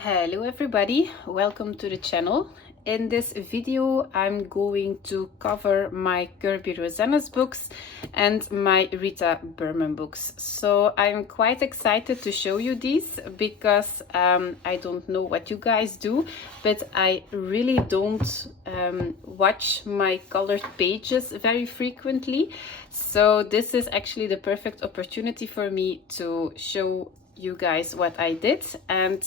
Hello everybody, welcome to the channel. In this video I'm going to cover my Kerby Rosanes books and my Rita Berman books. So I'm quite excited to show you these because I don't know what you guys do, but I really don't watch my colored pages very frequently. So this is actually the perfect opportunity for me to show you guys what I did, and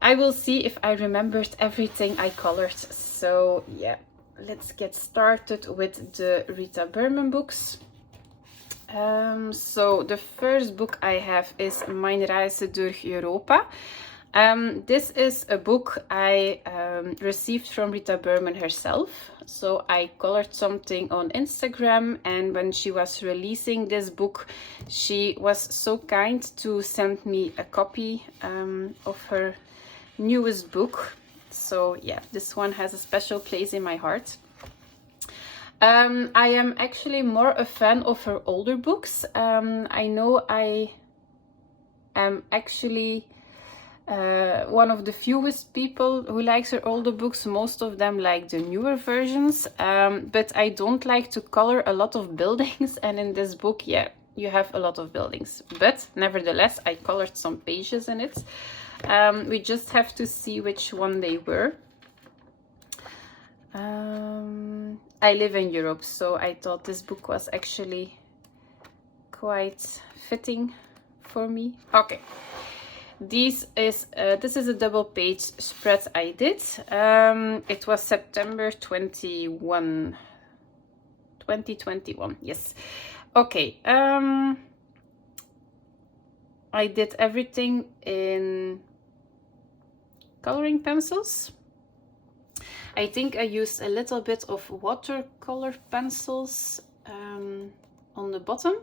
I will see if I remembered everything I colored. So yeah, let's get started with the Rita Berman books. So the first book I have is Mijn Reise door Europa. This is a book I received from Rita Berman herself. So I colored something on Instagram, and when she was releasing this book, she was so kind to send me a copy of her newest book. So yeah, this one has a special place in my heart. I am actually more a fan of her older books. I know I am actually one of the fewest people who likes her older books. Most of them like the newer versions, but I don't like to color a lot of buildings, and in this book, yeah, you have a lot of buildings, but nevertheless I colored some pages in it. We just have to see which one they were. I live in Europe, so I thought this book was actually quite fitting for me. Okay. This is a double page spread I did. It was September 21, 2021. Yes. Okay. I did everything in coloring pencils. I think I used a little bit of watercolor pencils on the bottom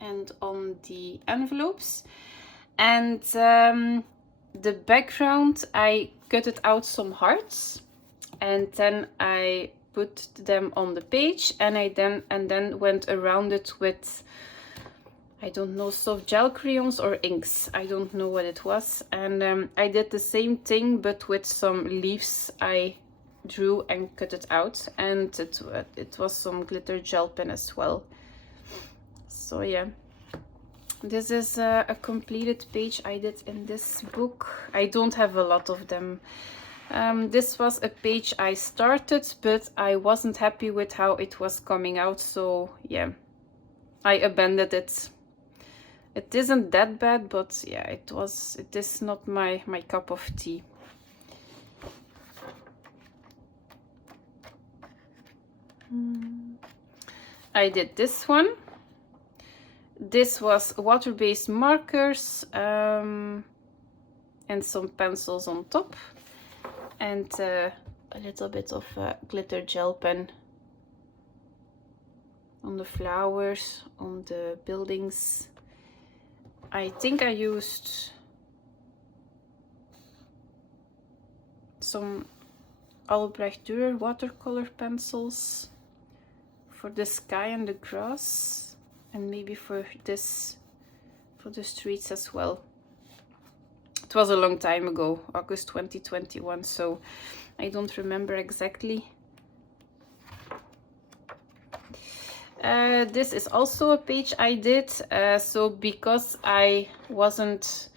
and on the envelopes. And the background, I cutted out some hearts, and then I put them on the page, and then went around it with, I don't know, soft gel crayons or inks. I don't know what it was. And I did the same thing, but with some leaves I drew and cut it out, and it was some glitter gel pen as well. So yeah. This is a completed page I did in this book. I don't have a lot of them. This was a page I started, but I wasn't happy with how it was coming out, so yeah, I abandoned it. It isn't that bad, but yeah, it is not my cup of tea. I did this one. This was water-based markers and some pencils on top, and a little bit of glitter gel pen on the flowers, on the buildings. I think I used some Albrecht Dürer watercolor pencils for the sky and the grass, and maybe for the streets as well. It was a long time ago, August 2021, so I don't remember exactly. This is also a page I did. So because I wasn't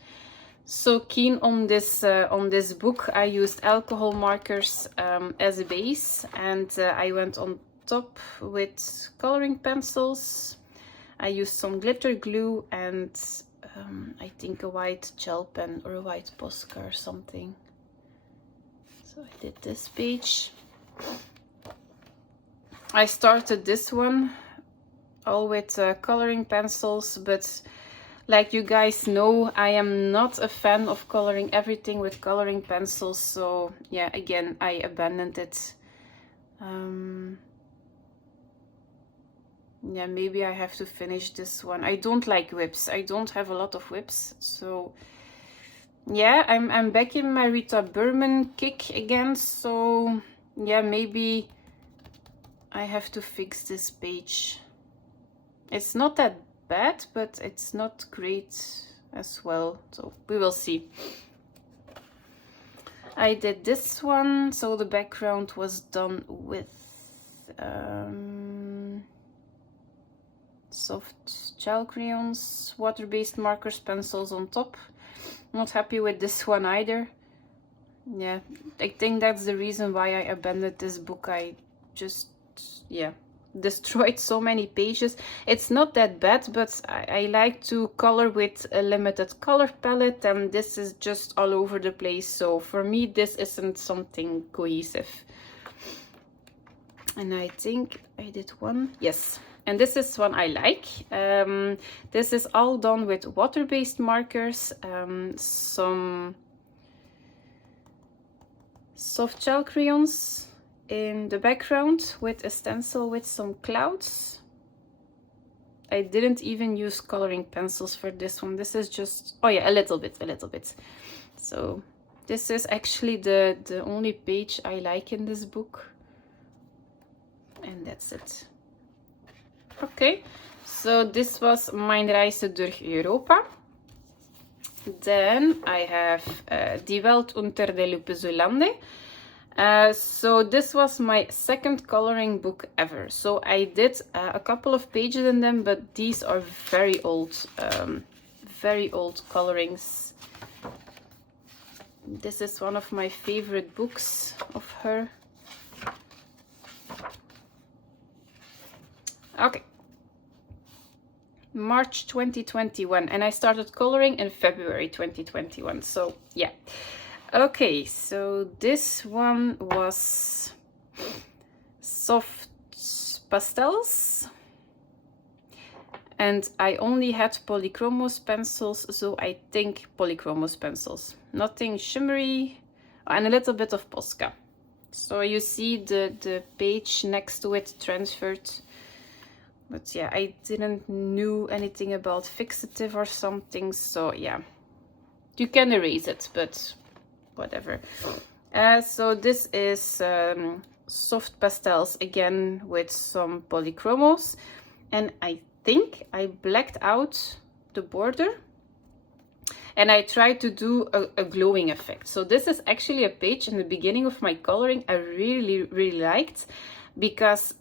so keen on this book, I used alcohol markers as a base, and I went on top with coloring pencils. I used some glitter glue and I think a white gel pen or a white Posca or something. So I did this page. I started this one all with coloring pencils, but like you guys know, I am not a fan of coloring everything with coloring pencils. So yeah, again, I abandoned it. Yeah, maybe I have to finish this one. I don't like whips. I don't have a lot of whips. So yeah, I'm back in my Rita Berman kick again. So yeah, maybe I have to fix this page. It's not that bad, but it's not great as well. So we will see. I did this one, so the background was done with soft gel crayons, water-based markers, pencils on top. Not happy with this one either. Yeah, I think that's the reason why I abandoned this book. I just, yeah, destroyed so many pages. It's not that bad, but I like to color with a limited color palette, and this is just all over the place. So for me, this isn't something cohesive. And I think I did one. Yes. And this is one I like. This is all done with water-based markers, some soft gel crayons in the background with a stencil with some clouds. I didn't even use coloring pencils for this one. This is just, oh yeah, a little bit. So this is actually the only page I like in this book. And that's it. Okay, so this was Mijn Reise door Europa. Then I have Die Welt unter de Lupe Zulande. So this was my second coloring book ever. So I did a couple of pages in them, but these are very old colorings. This is one of my favorite books of her. Okay. March 2021, and I started coloring in February 2021. So yeah. Okay, so this one was soft pastels, and I only had polychromos pencils, so I think polychromos pencils, nothing shimmery, and a little bit of Posca. So you see the page next to it transferred. But yeah, I didn't know anything about fixative or something, so yeah. You can erase it, but whatever. So this is soft pastels again with some polychromos. And I think I blacked out the border. And I tried to do a glowing effect. So this is actually a page in the beginning of my coloring I really liked, because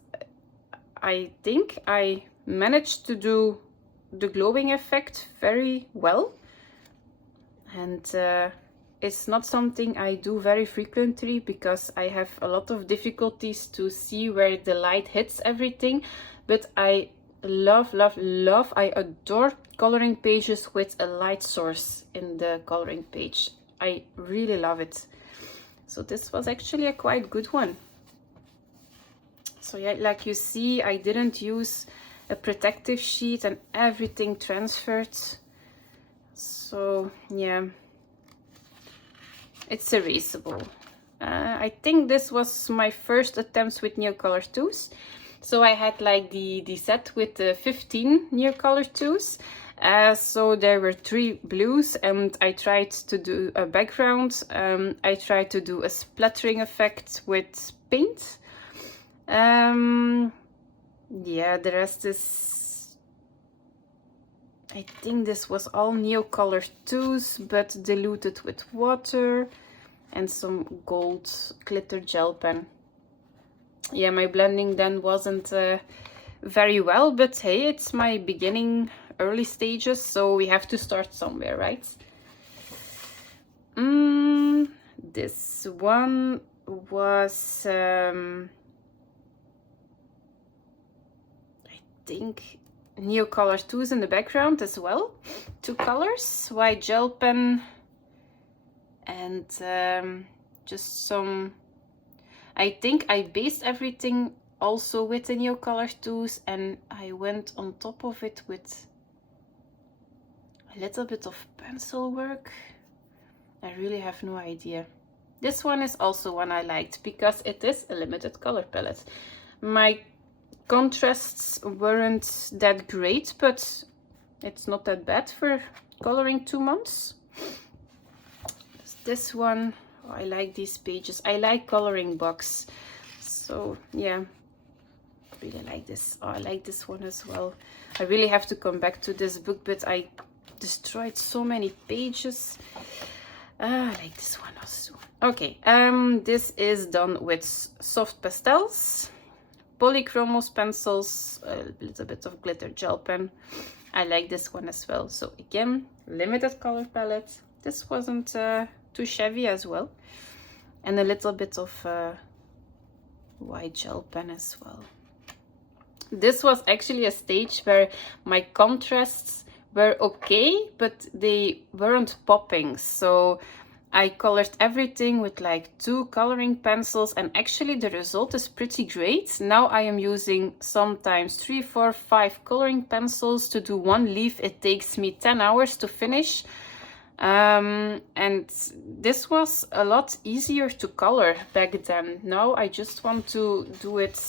I think I managed to do the glowing effect very well. And it's not something I do very frequently, because I have a lot of difficulties to see where the light hits everything. But I love, I adore coloring pages with a light source in the coloring page. I really love it. So this was actually a quite good one. So yeah, like you see, I didn't use a protective sheet and everything transferred. So yeah, it's erasable. I think this was my first attempts with Neocolor tools. So I had like the set with the 15 Neocolor tools. So there were 3 blues, and I tried to do a background. I tried to do a splattering effect with paint. Yeah, the rest is, I think this was all Neocolor 2s, but diluted with water and some gold glitter gel pen. Yeah, my blending then wasn't very well, but hey, it's my beginning early stages, so we have to start somewhere, right? This one was I think Neocolor 2s in the background as well. 2 colors, white gel pen, and just some, I think I based everything also with the Neocolor 2s, and I went on top of it with a little bit of pencil work. I really have no idea. This one is also one I liked, because it is a limited color palette. My contrasts weren't that great, but it's not that bad for coloring 2 months. This one, oh, I like these pages. I like coloring books, so yeah, really like this. Oh, I like this one as well. I really have to come back to this book, but I destroyed so many pages. I like this one also. Okay, this is done with soft pastels, polychromos pencils, a little bit of glitter gel pen. I like this one as well. So again, limited color palette. This wasn't too shabby as well. And a little bit of white gel pen as well. This was actually a stage where my contrasts were okay, but they weren't popping. So I colored everything with like 2 coloring pencils, and actually the result is pretty great. Now I am using sometimes 3, 4, 5 coloring pencils to do one leaf. It takes me 10 hours to finish. And this was a lot easier to color back then. Now I just want to do it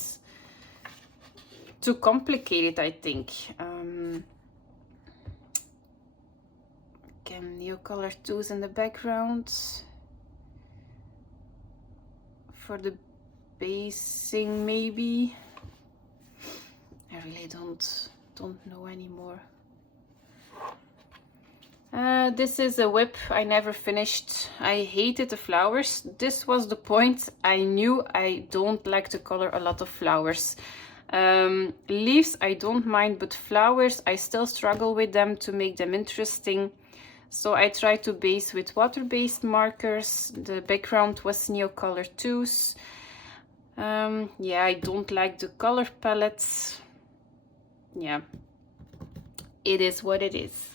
too complicated, I think. Again, new color 2s in the background for the basing, maybe. I really don't know anymore. This is a whip I never finished. I hated the flowers. This was the point. I knew I don't like to color a lot of flowers. Leaves I don't mind, but flowers I still struggle with them to make them interesting. So I tried to base with water-based markers. The background was Neocolor 2s. Yeah, I don't like the color palettes. Yeah, it is what it is.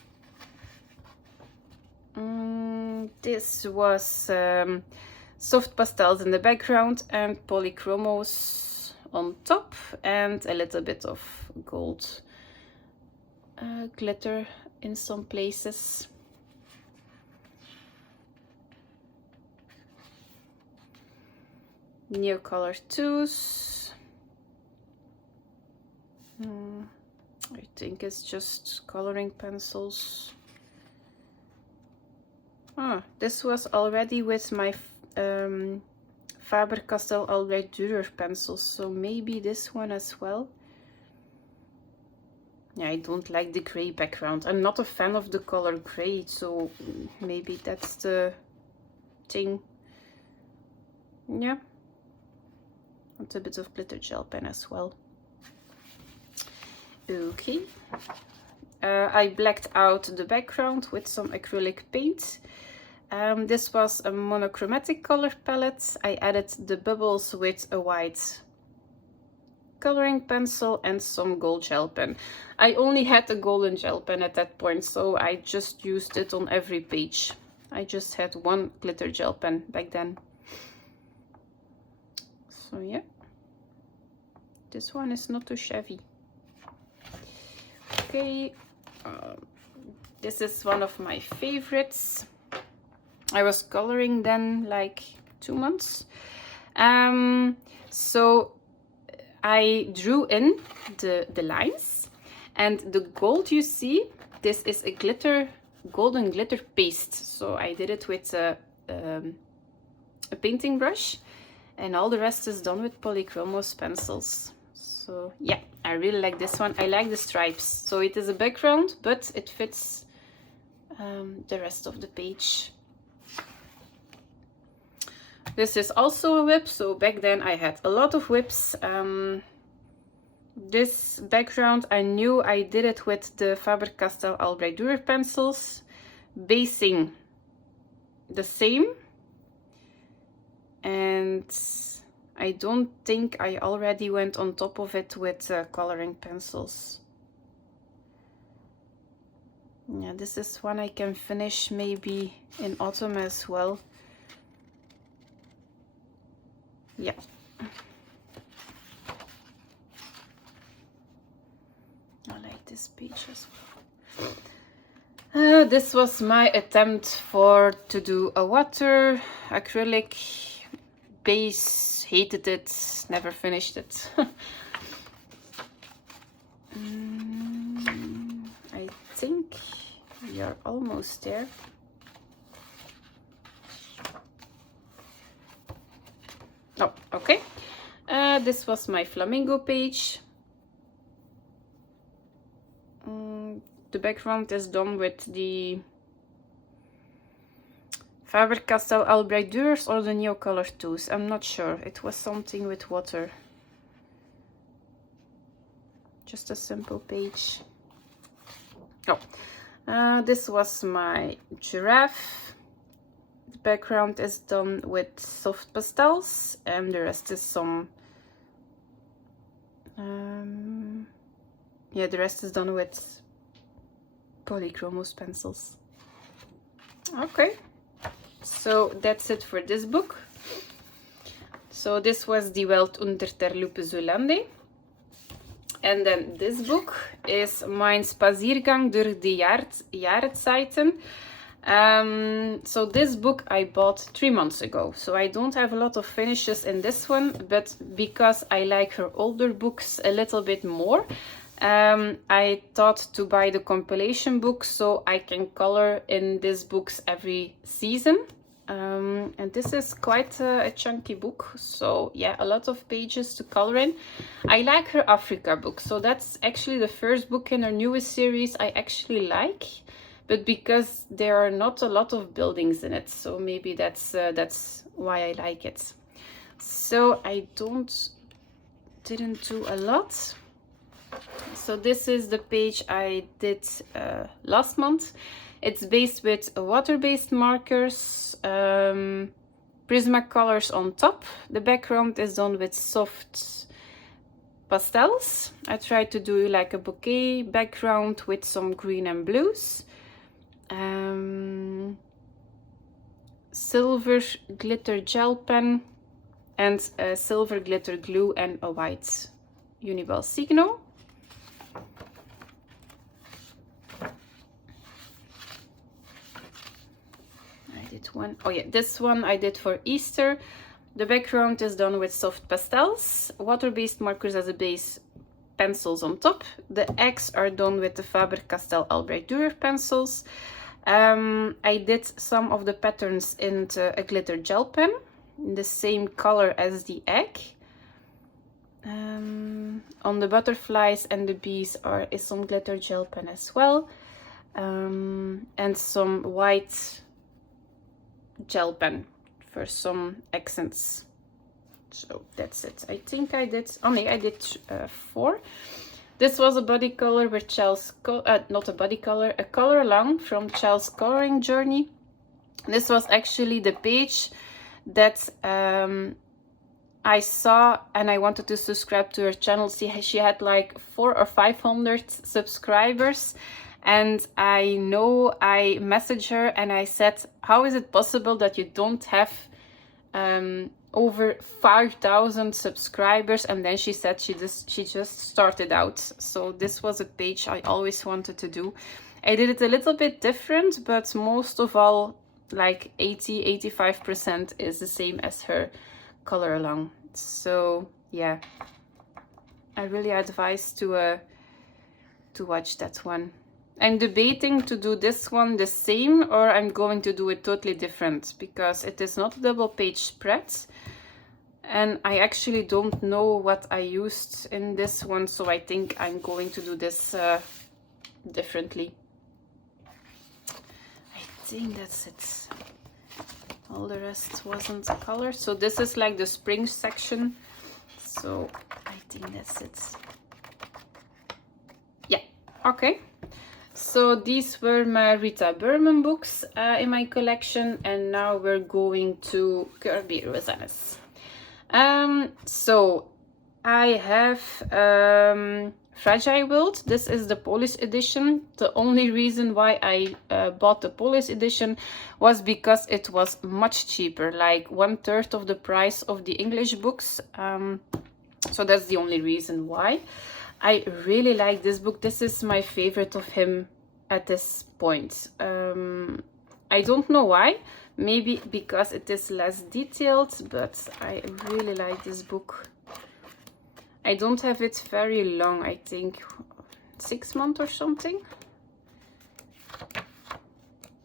This was soft pastels in the background and polychromos on top, and a little bit of gold glitter in some places. Neocolor 2s. I think it's just coloring pencils. This was already with my Faber-Castell Albright Dürer pencils, so maybe this one as well. Yeah, I don't like the gray background. I'm not a fan of the color gray, so maybe that's the thing. Yeah. And a bit of glitter gel pen as well. Okay. I blacked out the background with some acrylic paint. This was a monochromatic color palette. I added the bubbles with a white coloring pencil and some gold gel pen. I only had a golden gel pen at that point, so I just used it on every page. I just had one glitter gel pen back then. So yeah, this one is not too shabby. Okay, this is one of my favorites. I was coloring then like 2 months. So I drew in the lines, and the gold you see, this is a golden glitter paste. So I did it with a painting brush, and all the rest is done with polychromos pencils. So yeah, I really like this one. I like the stripes. So it is a background, but it fits the rest of the page. This is also a whip. So back then I had a lot of whips. This background, I knew I did it with the Faber-Castell Albright Dürer pencils. Basing the same. And I don't think I already went on top of it with coloring pencils. Yeah, this is one I can finish maybe in autumn as well. Yeah. I like this page as well. This was my attempt to do a water acrylic base. Hated it, never finished it. I think we are almost there. Oh, okay. This was my Flamingo page. The background is done with the Faber-Castell Albright Doers or the Neo Color 2s. I'm not sure. It was something with water. Just a simple page. Oh, this was my giraffe. The background is done with soft pastels, and the rest is some... yeah, the rest is done with polychromos pencils. Okay, so that's it for this book. So this was Die Welt unter der Lupe Zulande. And then this book is Mein Spaziergang durch die Jahreszeiten. So this book I bought 3 months ago. So I don't have a lot of finishes in this one, but because I like her older books a little bit more, I thought to buy the compilation book so I can color in these books every season. And this is quite a chunky book, so yeah, a lot of pages to color in. I like her Africa book, so that's actually the first book in her newest series I actually like, but because there are not a lot of buildings in it, so maybe that's why I like it. So I didn't do a lot. So this is the page I did last month. It's based with water-based markers, Prismacolors on top. The background is done with soft pastels. I tried to do like a bouquet background with some green and blues. Silver glitter gel pen and silver glitter glue and a white Uniball Signo. Oh yeah, this one I did for Easter. The background is done with soft pastels, water-based markers as a base, pencils on top. The eggs are done with the Faber-Castell Albright Durer pencils. I did some of the patterns into a glitter gel pen, in the same color as the egg. On the butterflies and the bees is some glitter gel pen as well, and some white gel pen for some accents. So that's it. I think I did, I did 4. This was a body color with Chel's, not a body color, a color along from Chel's coloring journey. This was actually the page that I saw, and I wanted to subscribe to her channel. She had like 400 or 500 subscribers. And I know I messaged her and I said, how is it possible that you don't have over 5,000 subscribers? And then she said she just started out. So this was a page I always wanted to do. I did it a little bit different, but most of all, like 80-85% is the same as her color along. So yeah, I really advise to watch that one. I'm debating to do this one the same, or I'm going to do it totally different, because it is not a double page spread. And I actually don't know what I used in this one, so I think I'm going to do this differently. I think that's it. All the rest wasn't colored. So this is like the spring section. So I think that's it. Yeah, okay. So these were my Rita Berman books in my collection, and now we're going to Kerby Rosanes. So I have Fragile World. This is the Polish edition. The only reason why I bought the Polish edition was because it was much cheaper, like 1/3 of the price of the English books. So that's the only reason why. I really like this book. This is my favorite of him at this point. I don't know why. Maybe because it is less detailed, but I really like this book. I don't have it very long, I think 6 months or something.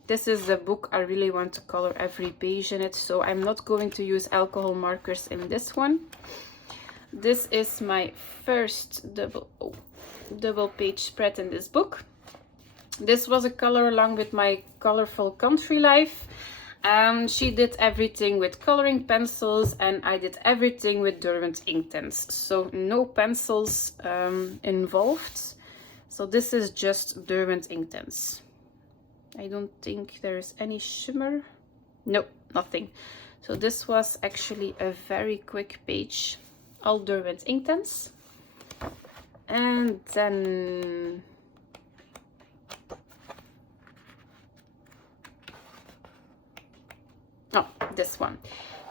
This is the book I really want to color every page in it, so I'm not going to use alcohol markers in this one. This is my first double page spread in this book. This was a color along with my colorful country life. She did everything with coloring pencils, and I did everything with Derwent Inktense. So no pencils involved. So this is just Derwent Inktense. I don't think there is any shimmer. No, nothing. So this was actually a very quick page, all Derwent Inktense. And then oh, this one.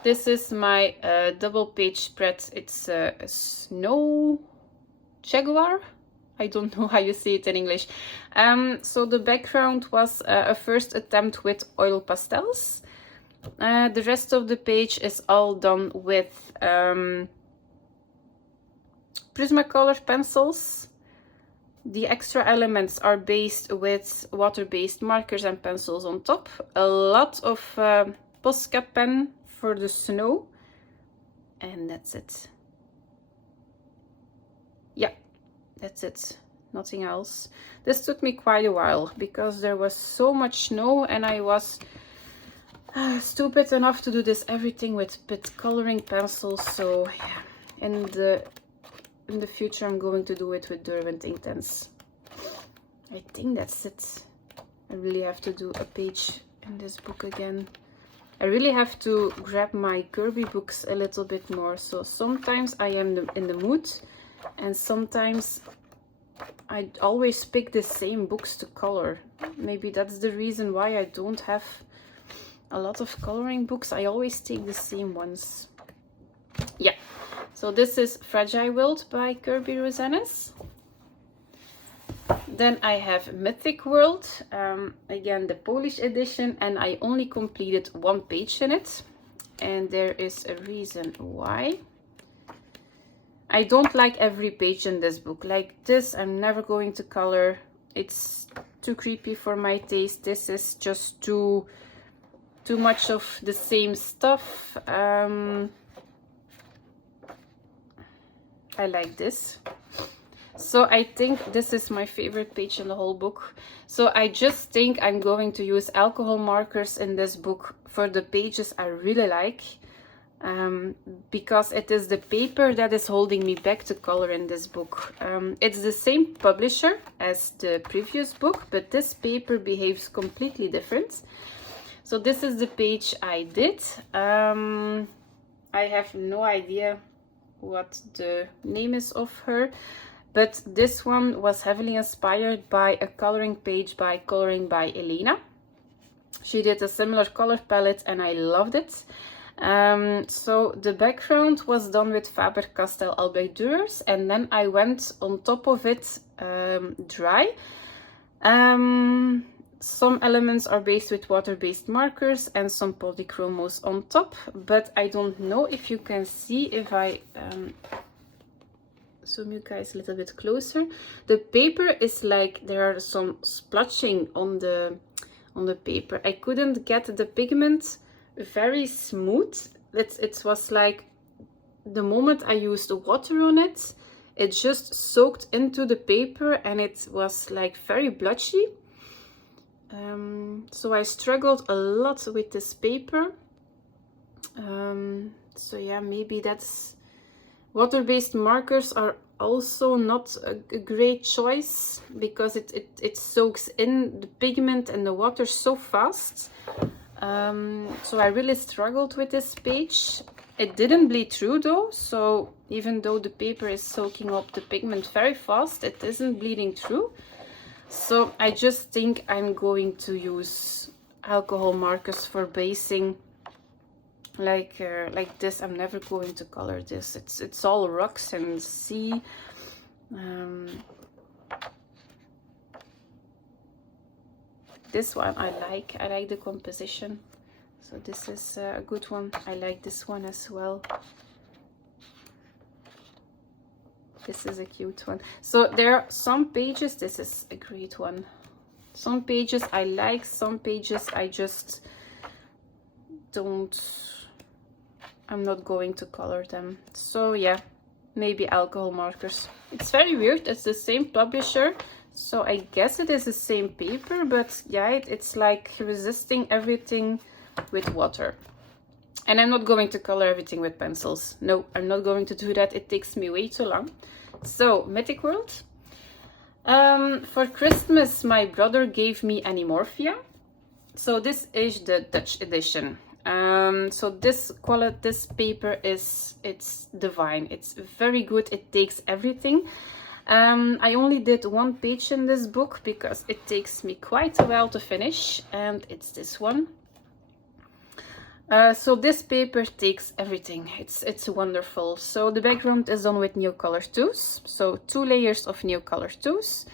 This is my double page spread. It's a snow jaguar. I don't know how you say it in English. So the background was a first attempt with oil pastels. The rest of the page is all done with Prismacolor pencils. The extra elements are based with water-based markers and pencils on top. A lot of Posca pen for the snow. And that's it. Yeah, that's it. Nothing else. This took me quite a while because there was so much snow, and I was stupid enough to do this everything with coloring pencils. So yeah, in the future I'm going to do it with Derwent Inktense. I think that's it. I really have to do a page in this book again. I really have to grab my Kerby books a little bit more. So sometimes I am in the mood, and sometimes I always pick the same books to color. Maybe that's the reason why I don't have a lot of coloring books. I always take the same ones. Yeah. So this is Fragile World by Kerby Rosanes. Then I have Mythic World, again the Polish edition, and I only completed one page in it. And there is a reason why. I don't like every page in this book. Like this, I'm never going to color. It's too creepy for my taste. This is just too much of the same stuff. I like this. So I think this is my favorite page in the whole book. So I just think I'm going to use alcohol markers in this book for the pages I really like. Because it is the paper that is holding me back to color in this book. It's the same publisher as the previous book, but this paper behaves completely different. So this is the page I did. I have no idea what the name is of her, but this one was heavily inspired by a coloring page by Coloring by Elena. She did a similar color palette and I loved it. So the background was done with Faber-Castell Albedurers, and then I went on top of it dry. Some elements are based with water-based markers and some polychromos on top, but I don't know if you can see if I zoom you guys a little bit closer. The paper is like there are some splotching on the paper. I couldn't get the pigment very smooth. It was like the moment I used the water on it, it just soaked into the paper and it was like very blotchy. So I struggled a lot with this paper. So yeah, maybe that's... Water-based markers are also not a great choice because it soaks in the pigment and the water so fast. So I really struggled with this page. It didn't bleed through though, so even though the paper is soaking up the pigment very fast, it isn't bleeding through. So I just think I'm going to use alcohol markers for basing like this. I'm never going to color this. It's all rocks and sea. This one I like the composition. So this is a good one. I like this one as well. This is a cute one. So there are some pages, this is a great one. Some pages I like, some pages I just don't, I'm not going to color them. So yeah, maybe alcohol markers. It's very weird, it's the same publisher. So I guess it is the same paper, but yeah, it's like resisting everything with water. And I'm not going to color everything with pencils. No, I'm not going to do that. It takes me way too long. So, Mythic World. For Christmas, my brother gave me Animorphia. So this is the Dutch edition. So this paper it's divine. It's very good. It takes everything. I only did one page in this book because it takes me quite a while to finish, and it's this one. So this paper takes everything. It's wonderful. So the background is done with Neocolor IIs. So 2 layers of Neocolor IIs.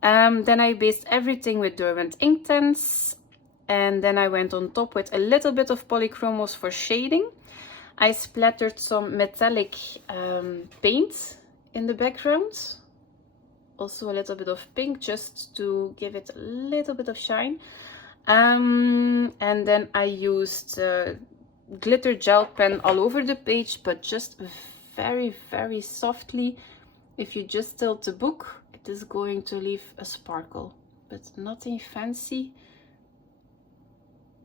Then I based everything with Derwent Inktense. And then I went on top with a little bit of polychromos for shading. I splattered some metallic paint in the background. Also a little bit of pink just to give it a little bit of shine. And then I used glitter gel pen all over the page, but just very, very softly. If you just tilt the book, it is going to leave a sparkle, but nothing fancy,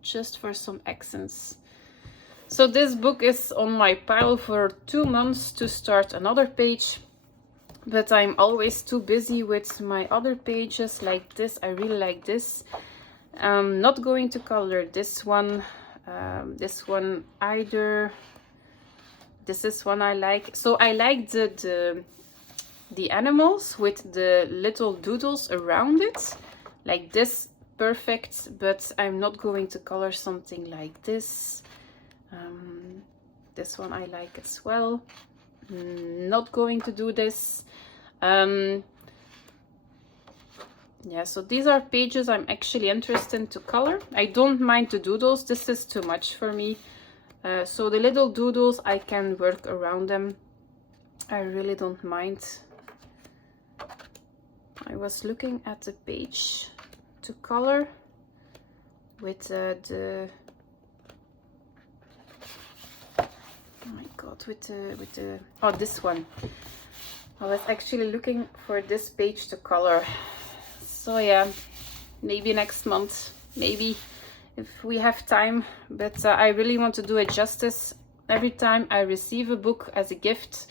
just for some accents. So this book is on my pile for 2 months to start another page, but I'm always too busy with my other pages like this. I really like this. I'm not going to color this one either. This is one I like. So I like the animals with the little doodles around it, like this, perfect. But I'm not going to color something like this. This one I like as well. Not going to do this. Yeah, so these are pages I'm actually interested to color. I don't mind the doodles. This is too much for me. So the little doodles, I can work around them. I really don't mind. I was looking at the page to color with oh my god, with the oh, this one. I was actually looking for this page to color. So yeah, maybe next month, maybe if we have time. But I really want to do it justice. Every time I receive a book as a gift,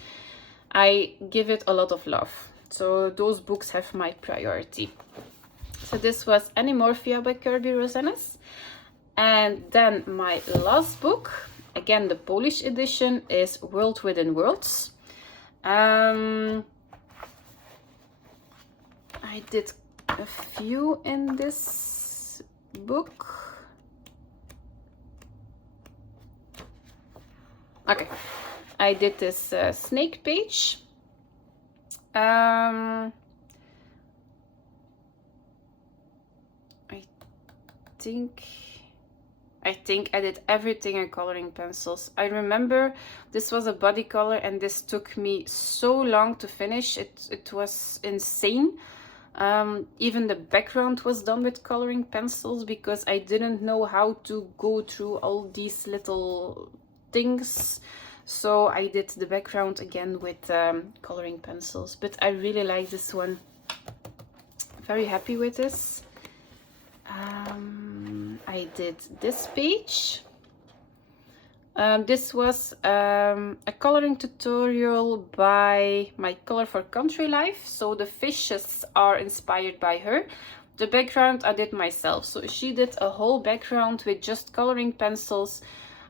I give it a lot of love. So those books have my priority. So this was Animorphia by Kerby Rosanes. And then my last book, again the Polish edition, is World Within Worlds. I did a few in this book. Okay, I did this snake page. I think I did everything in coloring pencils. I remember this was a body color and this took me so long to finish. It was insane. Even the background was done with coloring pencils because I didn't know how to go through all these little things. So I did the background again with coloring pencils. But I really like this one. Very happy with this. I did this page. This was a coloring tutorial by My Color for Country Life. So the fishes are inspired by her. The background I did myself. So she did a whole background with just coloring pencils.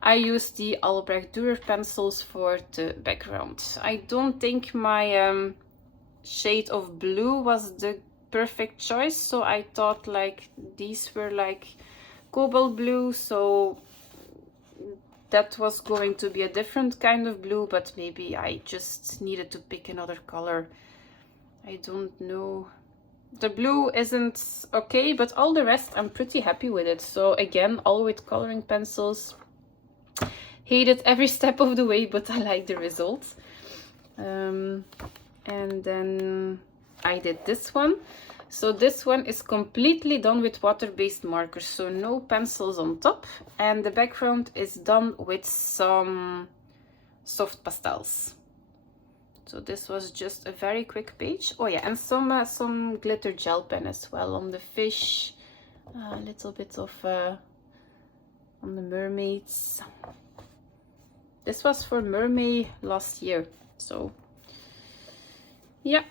I used the Albrecht Dürer pencils for the background. I don't think my shade of blue was the perfect choice, so I thought like these were like cobalt blue, so that was going to be a different kind of blue, but maybe I just needed to pick another color. I don't know. The blue isn't okay, but all the rest I'm pretty happy with it. So again, all with coloring pencils. Hated every step of the way, but I like the results. And then I did this one. So this one is completely done with water-based markers, so no pencils on top. And the background is done with some soft pastels. So this was just a very quick page. Oh yeah, and some glitter gel pen as well on the fish. A little bit of on the mermaids. This was for Mermaid last year, so yeah.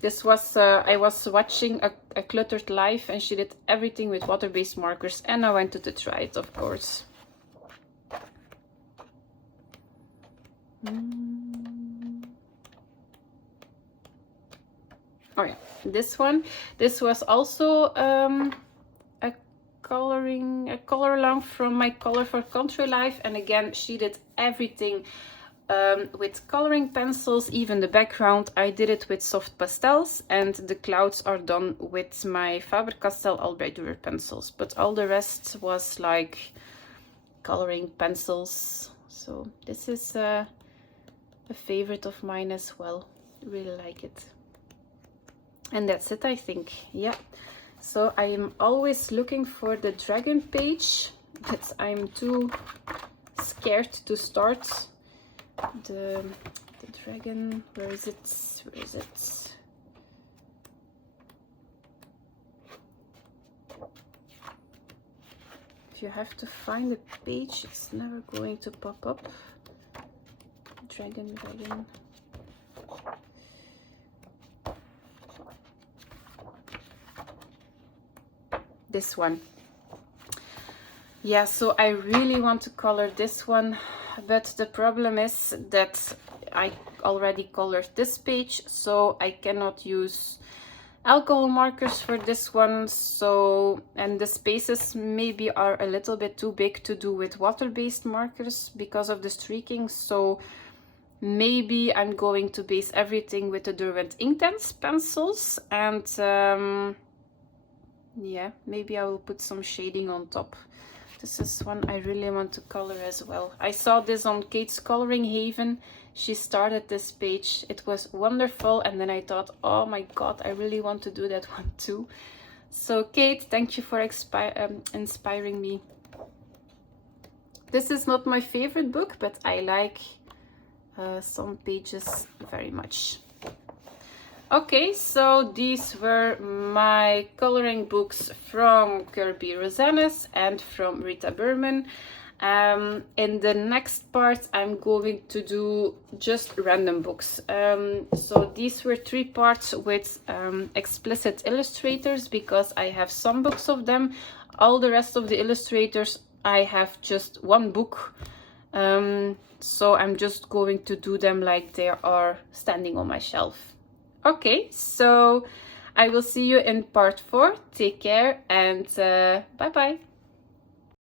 This was, I was watching a Cluttered live and she did everything with water-based markers and I wanted to try it, of course. Oh yeah, this one. This was also a color along from my Color for Country Life, and again she did everything with coloring pencils, even the background. I did it with soft pastels and the clouds are done with my Faber-Castell Albright Durer pencils, but all the rest was like coloring pencils. So this is a favorite of mine as well. Really like it. And that's it, I think. Yeah. So I am always looking for the dragon page, but I'm too scared to start the dragon. Where is it? Where is it? If you have to find a page, it's never going to pop up. Dragon. This one. Yeah, so I really want to color this one, but the problem is that I already colored this page, so I cannot use alcohol markers for this one. So, and the spaces maybe are a little bit too big to do with water-based markers because of the streaking. So maybe I'm going to base everything with the Derwent Inktense pencils, and yeah, maybe I will put some shading on top. This is one I really want to color as well. I saw this on Kate's Coloring Haven. She started this page. It was wonderful, and then I thought, oh my god, I really want to do that one too. So Kate, thank you for inspiring me. This is not my favorite book, but I like some pages very much. Okay, so these were my coloring books from Kerby Rosanes and from Rita Berman. In the next part, I'm going to do just random books. So these were 3 parts with explicit illustrators, because I have some books of them. All the rest of the illustrators, I have just one book. So I'm just going to do them like they are standing on my shelf. Okay, so I will see you in part 4. Take care and bye bye.